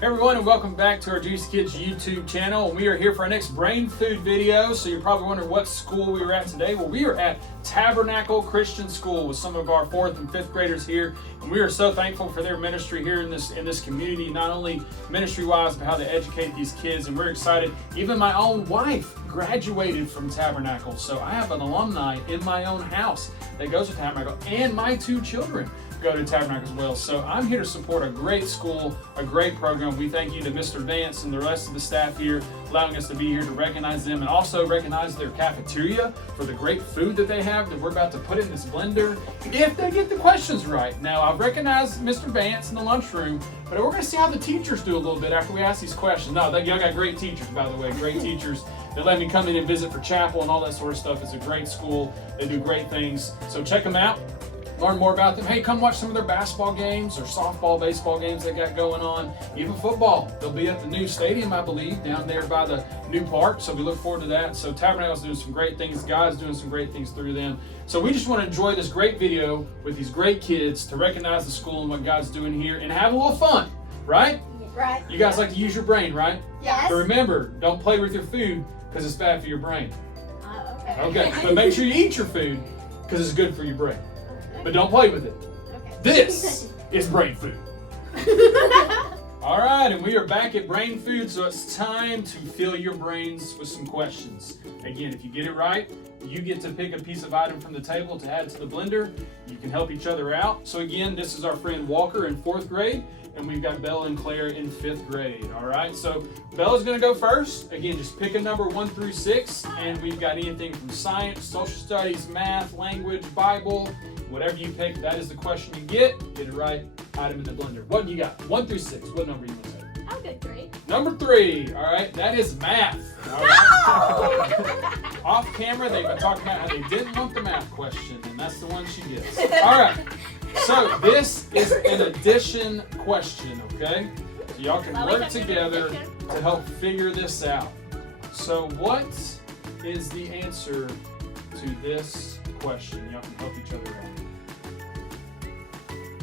Hey everyone, and welcome back to our GFBC Kids YouTube channel. And we are here for our next brain food video. So you're probably wondering what school we were at today. Well, we are at Tabernacle Christian School with some of our 4th and 5th graders here. And we are so thankful for their ministry here in this community, not only ministry-wise, but how to educate these kids. And we're excited. Even my own wife graduated from Tabernacle. So I have an alumni in my own house that goes to Tabernacle, and my 2 children go to Tabernacle as well. So I'm here to support a great school, a great program. We thank you to Mr. Vance and the rest of the staff here, allowing us to be here to recognize them and also recognize their cafeteria for the great food that they have that we're about to put in this blender if they get the questions right. Now, I've recognized Mr. Vance in the lunchroom, but we're going to see how the teachers do a little bit after we ask these questions. No, y'all got great teachers, by the way, great teachers. They let me come in and visit for chapel and all that sort of stuff. It's a great school. They do great things. So check them out. Learn more about them. Hey, come watch some of their basketball games or softball, baseball games they got going on. Even football. They'll be at the new stadium, I believe, down there by the new park. So we look forward to that. So Tabernacle's doing some great things. God's doing some great things through them. So we just want to enjoy this great video with these great kids to recognize the school and what God's doing here and have a little fun, right? Right. You guys like to use your brain, right? Yes. But remember, don't play with your food because it's bad for your brain. Okay. Okay, but make sure you eat your food because it's good for your brain. But don't play with it. Okay. This is brain food. All right, and we are back at brain food, so it's time to fill your brains with some questions. Again, if you get it right, you get to pick a piece of item from the table to add to the blender. You can help each other out. So again, this is our friend Walker in 4th grade, and we've got Bella and Claire in 5th grade. All right, so Bella's going to go first. Again, just pick a number 1 through 6, and we've got anything from science, social studies, math, language, Bible. Whatever you pick, that is the question you get. Get it right, item in the blender. What do you got? 1 through 6. What number you want to take? I'll go 3. Number 3. All right, that is math. All right. Off camera, they've been talking about how they didn't want the math question, and that's the one she gets. All right. So this is an addition question, okay? So y'all can work together to help figure this out. So what is the answer to this question? Y'all can help each other out.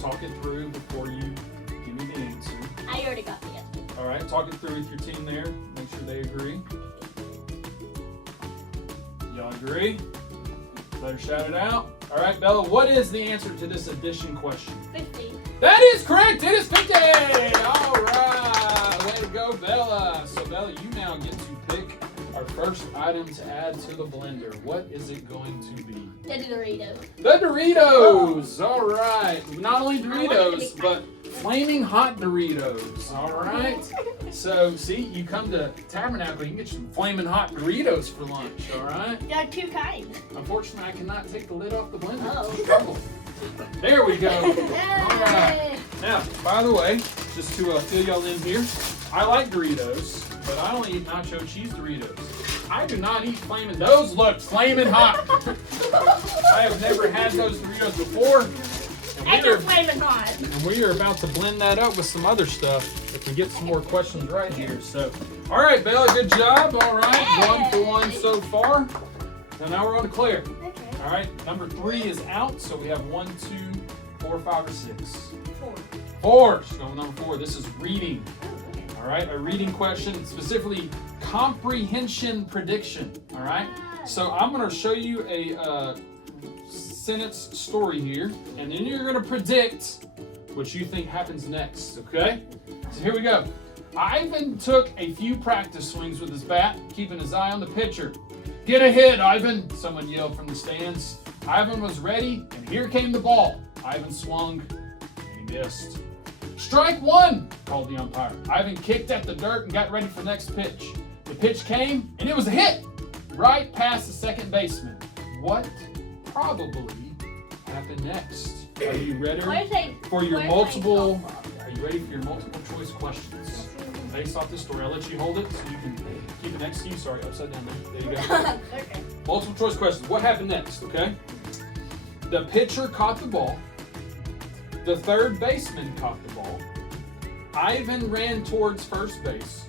Talk it through before you give me the answer. I already got the answer. All right, talk it through with your team there. Make sure they agree. Y'all agree? Let her shout it out. All right, Bella, what is the answer to this addition question? 50. That is correct. It is 50. All right. Way to go, Bella. So, Bella, you now get to pick our first item to add to the blender. What is it going to be? The Doritos. The Doritos. All right. Not only Doritos, but flaming hot Doritos. All right. So, see, you come to Tabernacle, you can get some flaming hot Doritos for lunch. All right. There are 2 kinds. Unfortunately, I cannot take the lid off the blender. Oh. It's trouble. There we go. All right. Now, by the way, just to fill y'all in here, I like Doritos, but I only eat nacho cheese Doritos. I do not eat flaming. Those look flaming hot. I have never had those Doritos before. And they're flaming hot. And we are about to blend that up with some other stuff if we get some more questions right here. So, all right, Bella, good job. All right, 1 for 1 so far. Now we're on to Claire. Okay. All right, number 3 is out, so we have 1, 2, 4, 5, or 6. 4. 4. She's going with number 4. This is reading. All right, a reading question, specifically comprehension prediction. All right, so I'm going to show you a sentence story here, and then you're going to predict what you think happens next. Okay, so here we go. Ivan took a few practice swings with his bat, keeping his eye on the pitcher. Get a hit, Ivan, someone yelled from the stands. Ivan was ready, and here came the ball. Ivan swung, and he missed. Strike 1, called the umpire. Ivan kicked at the dirt and got ready for the next pitch. The pitch came, and it was a hit, right past the second baseman. What probably happened next? Are you ready for your multiple? Are you ready for your multiple choice questions? Based off this story, I'll let you hold it so you can keep it next to you. Sorry, upside down there. There you go. Okay. Multiple choice questions. What happened next? Okay. The pitcher caught the ball. The third baseman caught the ball. Ivan ran towards first base.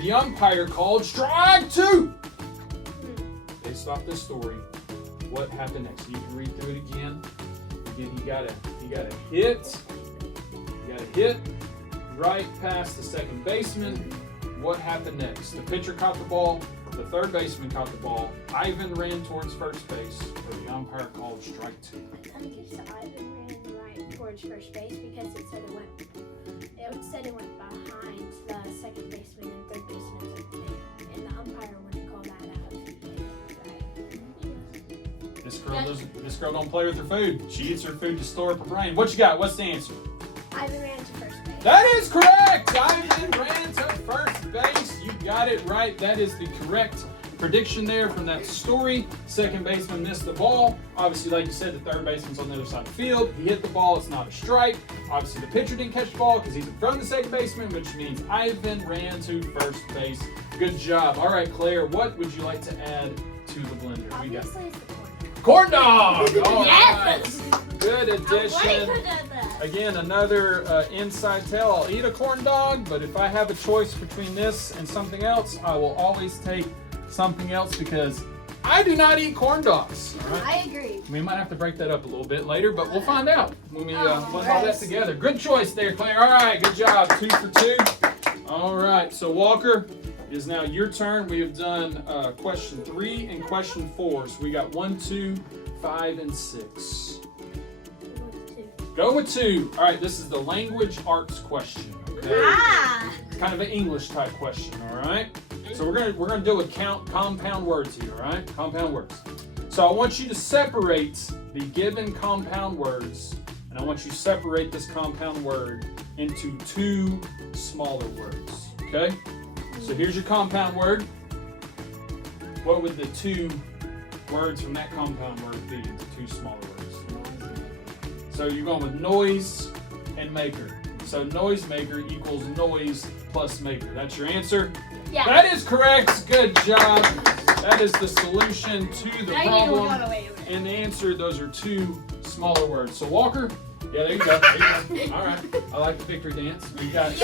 The umpire called strike 2. Based off this story, what happened next? You can read through it again. Again, he got a hit. He got a hit. right past the second baseman. What happened next? The pitcher caught the ball. The third baseman caught the ball. Ivan ran towards first base, where the umpire called strike 2. I think it's Ivan ran right towards first base because it said it went behind the second baseman and third baseman there, and the umpire wouldn't call that out if he did it right. This girl don't play with her food. She eats her food to store up her brain. What you got? What's the answer? Ivan ran to first base. That is correct. Ivan ran to first base. You got it right. That is the correct prediction there from that story. Second baseman missed the ball. Obviously, like you said, the third baseman's on the other side of the field. He hit the ball. It's not a strike. Obviously, the pitcher didn't catch the ball because he's in front of the second baseman, which means Ivan ran to first base. Good job. All right, Claire, what would you like to add to the blender? Obviously, it's the Corn dog! All Yes! right. Good addition. Again, another inside tale. I'll eat a corn dog, but if I have a choice between this and something else, I will always take something else because I do not eat corn dogs. All right? I agree. We might have to break that up a little bit later, but we'll find out when we put all that together. Good choice there, Claire. All right, good job. 2 for 2. All right, so Walker, it is now your turn. We have done question 3 and question 4. So we got 1, 2, 5, and 6. Go with 2. All right, this is the language arts question. Okay? It's kind of an English type question. All right. So we're gonna do a compound words here. All right, compound words. So I want you to separate the given compound words, and I want you to separate this compound word into 2 smaller words. Okay. So here's your compound word. What would the 2 words from that compound word be into 2 smaller words? So you're going with noise and maker. So noise maker equals noise plus maker. That's your answer? Yeah. That is correct. Good job. That is the solution to the problem. And the answer, those are 2 smaller words. So Walker, yeah, there you go. All right. I like the victory dance. We've got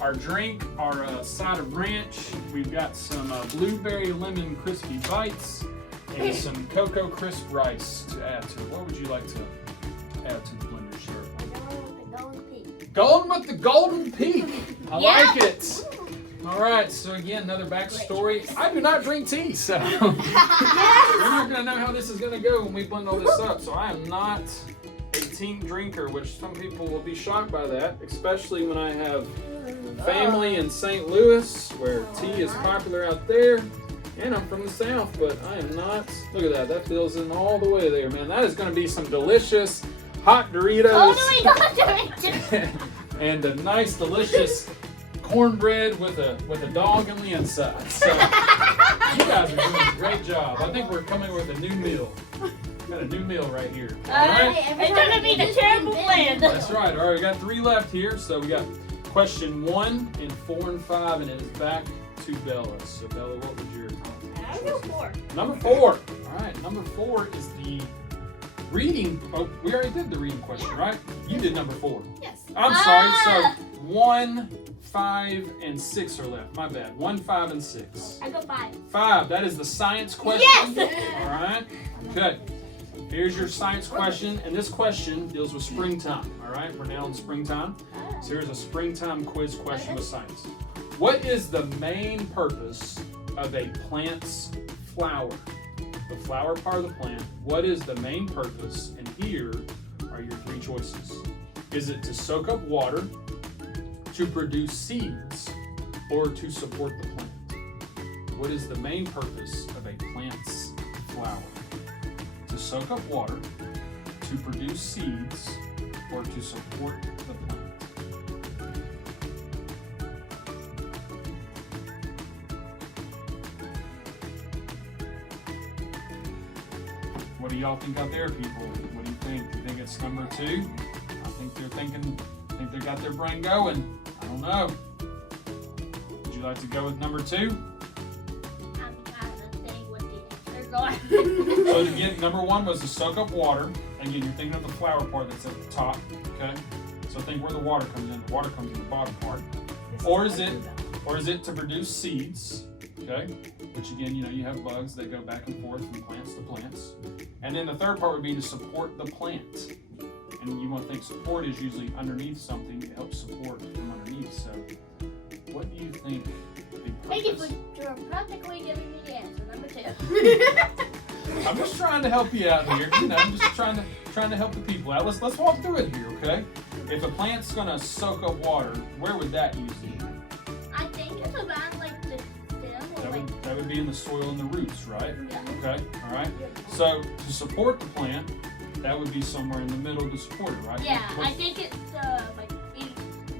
our drink, our side of ranch. We've got some blueberry lemon crispy bites and some cocoa crisp rice to add to it. What would you like to add to the blender, sure? Going with the golden peak. I like it. All right, so again, another backstory. I do not drink tea, so we're not going to know how this is going to go when we blend all this up. So I am not a tea drinker, which some people will be shocked by that, especially when I have family in St. Louis, where tea is popular out there. And I'm from the South, but I am not. Look at that. That fills in all the way there, man. That is going to be some delicious hot Doritos. And a nice, delicious cornbread with a dog on the inside. So you guys are doing a great job. I think we're coming with a new meal. Got a new meal right here. All right. It's gonna be the terrible blend. That's right. All right, we got 3 left here. So we got question 1 and 4 and 5, and it is back to Bella. So Bella, what was your Number 4. Number 4. All right. Number 4 is the reading. Oh, we already did the reading question, right? You did number 4. Yes. I'm sorry. So 1, 5, and 6 are left. My bad. 1, 5, and 6. I go 5. 5. That is the science question. Yes. All right. Okay. Here's your science question, and this question deals with springtime. All right. We're now in springtime. So here's a springtime quiz question with science. What is the main purpose of a plant's flower? The flower part of the plant. What is the main purpose? And here are your 3 choices. Is it to soak up water, to produce seeds, or to support the plant? What is the main purpose of a plant's flower? To soak up water, to produce seeds, or to support the plant? What do y'all think out there, people? What do you think? Do you think it's number 2? I think they're thinking, they got their brain going. I don't know. Would you like to go with number 2? I'm trying to think what they're going. So again, number 1 was to soak up water. Again, you're thinking of the flower part that's at the top. Okay. So think where the water comes in. The water comes in the bottom part. Or is it to produce seeds? Okay. Which again, you have bugs that go back and forth from plants to plants. And then the third part would be to support the plant. And And you want to think support is usually underneath something. It helps support from underneath. So what do you think the Thank you purpose? for practically giving me the answer. Number 2. I'm just trying to help you out here. You know, I'm just trying to help the people out. Let's walk through it here, okay? If a plant's gonna soak up water, where would that usually be? I think it's around like the stem or That would be in the soil and the roots, right? Yeah. Okay, all right. So to support the plant, that would be somewhere in the middle to support it, right? Yeah, I think it's like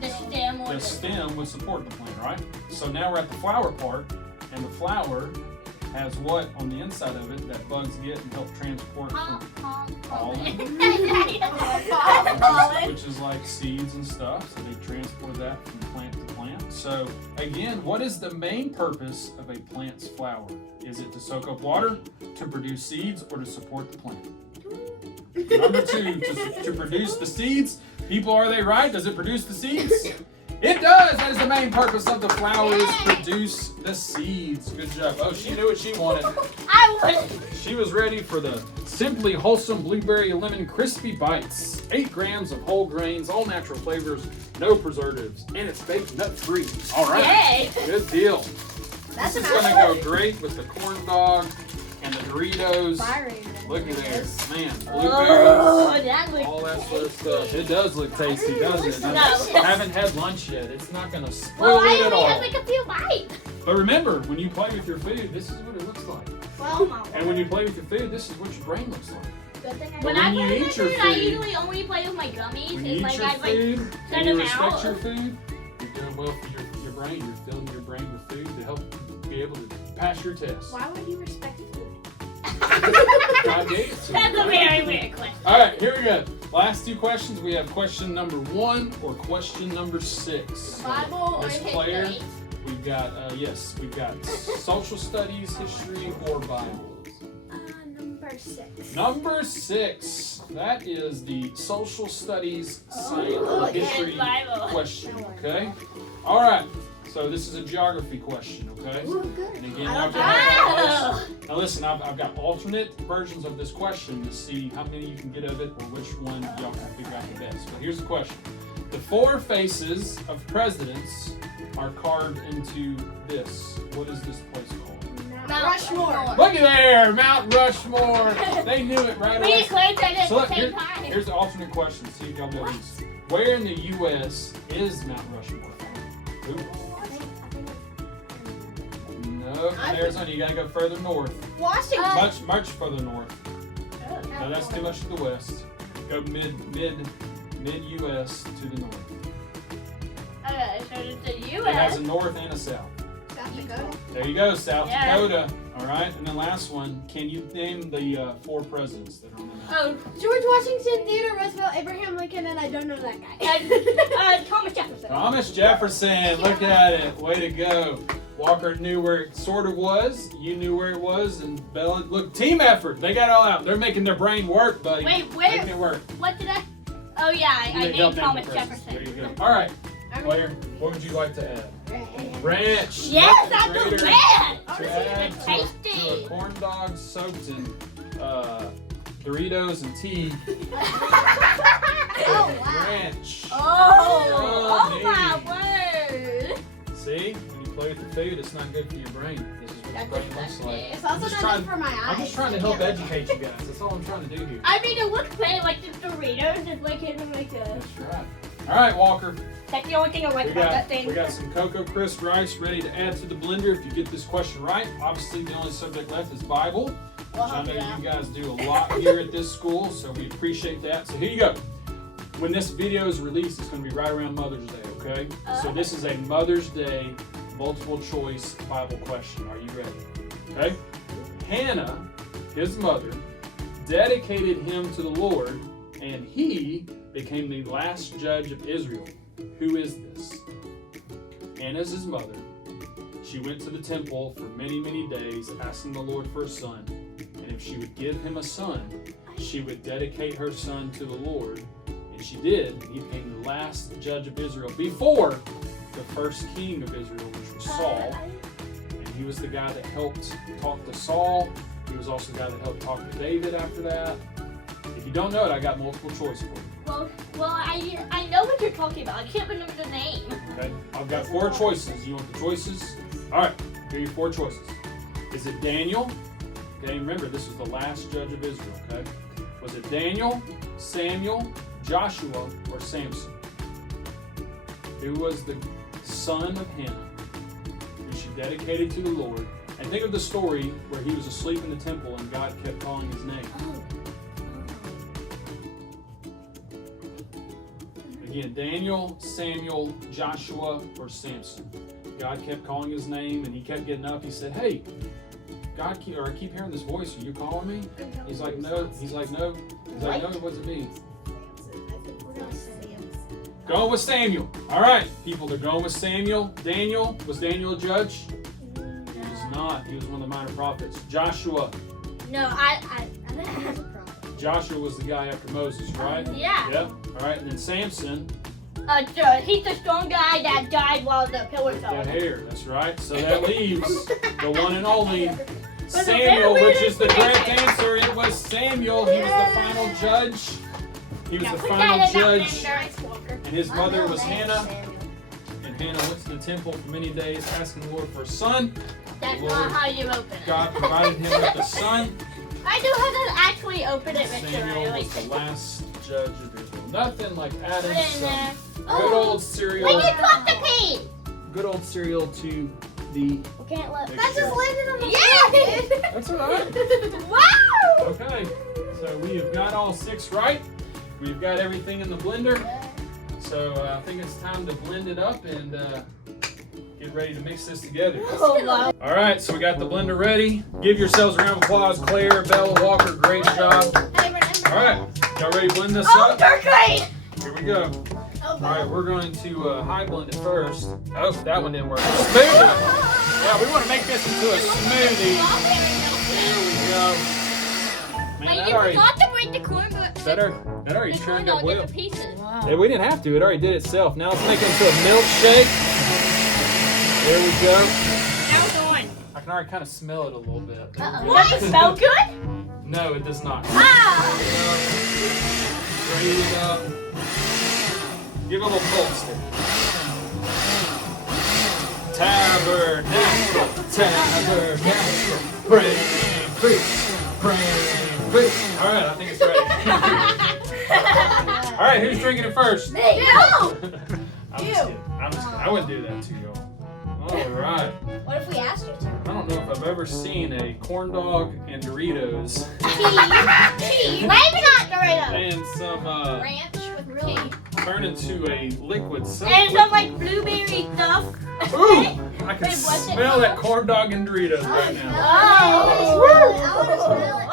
the stem or The stem would support the plant, right? So now we're at the flower part, and the flower has what on the inside of it that bugs get and help transport from pollen, which is like seeds and stuff. So they transport that from plant to plant. So again, what is the main purpose of a plant's flower? Is it to soak up water, to produce seeds, or to support the plant? Number 2, to produce the seeds. People, are they right? Does it produce the seeds? It does. That is the main purpose of the flower, is produce the seeds. Good job. Oh, she knew what she wanted. She was ready for the Simply Wholesome Blueberry Lemon Crispy Bites. 8 grams of whole grains, all natural flavors, no preservatives, and it's baked nut free. All right. Yay. Good deal. That's This is going to go great with the corn dog and the Doritos. Look at there. Man, blueberries. Oh, that looks All that sort of stuff. It does look tasty, doesn't it? No. I haven't had lunch yet. It's not going to Well, spoil I it at only all. have like a few bites. But remember, when you play with your food, this is what it looks like. Well, And when you play with your food, this is what your brain looks like. when when I you play eat with your food, I food- usually only play with my gummies. When you It's eat like your I food, send and you them respect out. your food, you're doing well for your brain. You're filling your brain with food to help be able to pass your test. Why would you respect food? God gave it to you, That's a right? very weird question. All right, here we go. Last 2 questions. We have question number 1 or question number 6. Bible or Miss Claire, history? we've got we've got social studies, history, or Bible. Number 6. Number 6. That is the social studies, science, okay. history Bible. question. Okay. All right. So this is a geography question. Okay. Ooh, good. And again, I y'all love can that. have this. Oh. Now listen, I've got alternate versions of this question to see how many you can get of it or which one y'all can figure out the best. But here's the question. The 4 faces of presidents are carved into this. What is this place called? Mount Rushmore. Looky there, Mount Rushmore. They knew it right We away. claimed that at So the look, same time. here's the alternate question. See if y'all know these. Where in the U.S. is Mount Rushmore? Who? No, in Arizona. You gotta go further north. Washington. Much further north. No, that's too much to the west. Go mid U.S. to the north. Okay, so it's the It has U.S. a north and a south. South Dakota. There you go, South Yeah. Dakota. All right, and then last one. Can you name the 4 presidents that are on the map? Oh, George Washington, Theodore Roosevelt, Abraham Lincoln, and I don't know that guy. Thomas Jefferson. Thomas Jefferson. Look at it. Way to go. Walker knew where it sort of was. You knew where it was, and Bella. Look, team effort. They got it all out. They're making their brain work, buddy. Wait, where? Making it work. What did I? Oh yeah, I You named helped name Thomas the presidents. There Jefferson. you go. All right, I mean, Claire. What would you like to add? Ranch. Yes, Nothing that's a greater red. To It's add to a tasty. corn dog soaked in Doritos and tea. Oh, wow. Ranch. Oh neat. my word. See, when you play with the food, it's not good for your brain. This is what your brain looks like. It's also I'm just not trying- good for my eyes. I'm just trying to help educate you guys. That's all I'm trying to do here. I mean, it looks great, like the Doritos. It's like in like a. That's right. All right, Walker. That's the only thing I like about that thing. We got some Cocoa Crisp rice ready to add to the blender if you get this question right. Obviously, the only subject left is Bible, which I know you guys do a lot here at this school, so we appreciate that. So here you go. When this video is released, it's going to be right around Mother's Day, okay? So this is a Mother's Day multiple choice Bible question. Are you ready? Okay? Hannah, his mother, dedicated him to the Lord, and he became the last judge of Israel. Who is this? Hannah's his mother. She went to the temple for many, many days asking the Lord for a son. And if she would give him a son, she would dedicate her son to the Lord. And she did. And he became the last judge of Israel before the first king of Israel, which was Saul. And he was the guy that helped talk to Saul. He was also the guy that helped talk to David after that. If you don't know it, I got multiple choice for you. Oh, well, I know what you're talking about. I can't remember the name. Okay, I've got 4 choices. You want the choices? All right, here are your 4 choices. Is it Daniel? Okay, remember, this was the last judge of Israel, okay? Was it Daniel, Samuel, Joshua, or Samson? Who was the son of Hannah, who she dedicated to the Lord? And think of the story where he was asleep in the temple and God kept calling his name. Again, Daniel, Samuel, Joshua, or Samson. God kept calling his name, and he kept getting up. He said, "Hey, God, I keep hearing this voice. Are you calling me?" He's like, "No." He's like, "No." He's like, "No, what does it mean?" Going with Samuel. All right, people, they're going with Samuel. Daniel, was Daniel a judge? He was not. He was one of the minor prophets. Joshua. No, I think he was a prophet. Joshua was the guy after Moses, right? Yeah. Yep. All right, and then Samson. He's the strong guy that died while the pillar fell. That hair, that's right. So that leaves the one and only But Samuel, the which is the correct answer. It was Samuel. He was the final judge. He was the final judge. And his mother was Hannah. And Hannah went to the temple for many days asking the Lord for a son. That's Lord, not how you open it. God provided him with a son. I know how to actually open it, Mr. Samuel Riley. was the last judge of Israel. Nothing like adding Put it in some there. good old cereal. When you cut the pea! Good old cereal to the We can't let mixture. That just landed on the Yeah! That's all right. Wow! Okay, so we have got all 6 right. We've got everything in the blender. So I think it's time to blend it up and get ready to mix this together. Oh, wow. All right, so we got the blender ready. Give yourselves a round of applause. Claire, Bella, Walker, great job. Hey, remember. All right, y'all ready to blend this Oh, up? turkey! Here we go. Oh, All right, we're going to high blend it first. Oh, that one didn't work. Smoothie. Yeah, we want to make this into a smoothie. There we go. Man, Wait, that you already, forgot to break the corn, but that already the corn turned up dog well. into pieces. Hey, we didn't have to. It already did itself. Now let's make it into a milkshake. There we go. Now it's on. I can already kind of smell it a little bit. Does it smell good? No, it does not. Ah! Strain it up. Give it a little pulse there. Tabernacle, tabernacle, bring peace, bring peace. All right, I think it's ready. All right, who's drinking it first? No! I'm just kidding. I'm just kidding. I wouldn't do that to y'all. All right. What if we asked you to? I don't know if I've ever seen a corn dog and Doritos Cheese! Maybe not Doritos! and some Ranch with real. turn into a liquid soap. And some like blueberry stuff. Ooh, I can Wait, what's it smell that called? corn dog and Doritos right now. Oh! I want to smell it.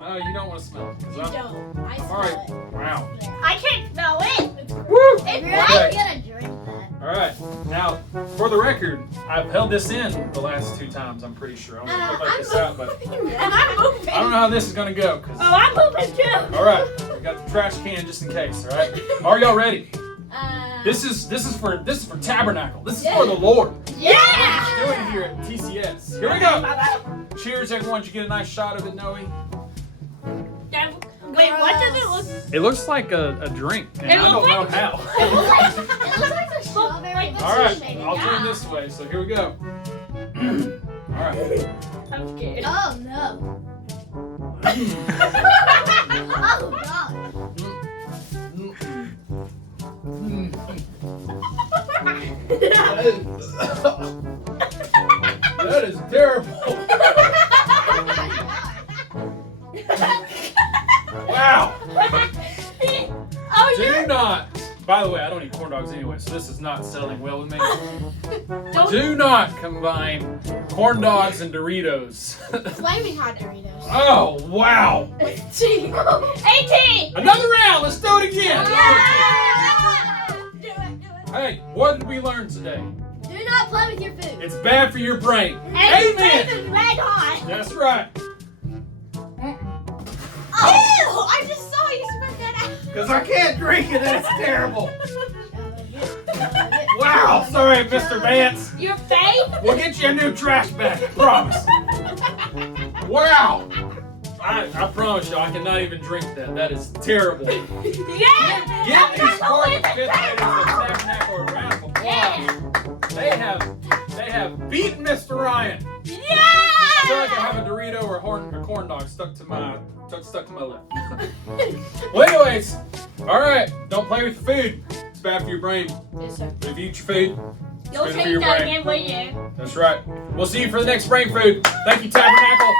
Oh, you don't want to smell it. 'Cause You I'm- don't. I smell All right. it. Wow. I can't smell it! Woo! It's You're right! not gonna drink that. All right. Now, for the record, I've held this in the last 2 times. I'm pretty sure. I'm gonna put I'm this out, but And I'm moving! I don't know how this is gonna go. 'Cause- Oh, I'm moving too! all right, we got the trash can just in case. All right. Are y'all ready? This is for Tabernacle. This is for the Lord. Yeah! We're doing it here at TCS. Here we go. Cheers, everyone. Did you get a nice shot of it, Noe? Wait, what does it look? It looks like a drink, and It I looks don't know like- how. It looks like a strawberry. All right, I'll turn this way. So here we go. All right. I'm scared. Oh no. Oh god. That is terrible. Wow. Oh, Do you're not. By the way, I don't eat corn dogs anyway, so this is not selling well with me. don't Do not combine corn dogs and Doritos. Flaming hot Doritos. Oh, wow. 18! Another round. Let's do it again. Yeah! Do it. Hey, what did we learn today? Do not play with your food. It's bad for your brain. And Amen. this is red hot. That's right. Ew! I just saw you spit that out. Because I can't drink it. That's terrible. Wow. Sorry, Mr. Vance. Your face? We'll get you a new trash bag. I promise. Wow. I promise you, I cannot even drink that. That is terrible. Yeah! Give these fourth and fifth graders of Tabernacle a round of applause. They have beaten Mr. Ryan. Yeah! I feel like I have a Dorito or a corn dog stuck to my lip. Well, anyways, all right. Don't play with the food. It's bad for your brain. Yes, sir. If you eat your food, it's You'll good for take your that brain. again for you. That's right. We'll see you for the next brain food. Thank you, Tabernacle.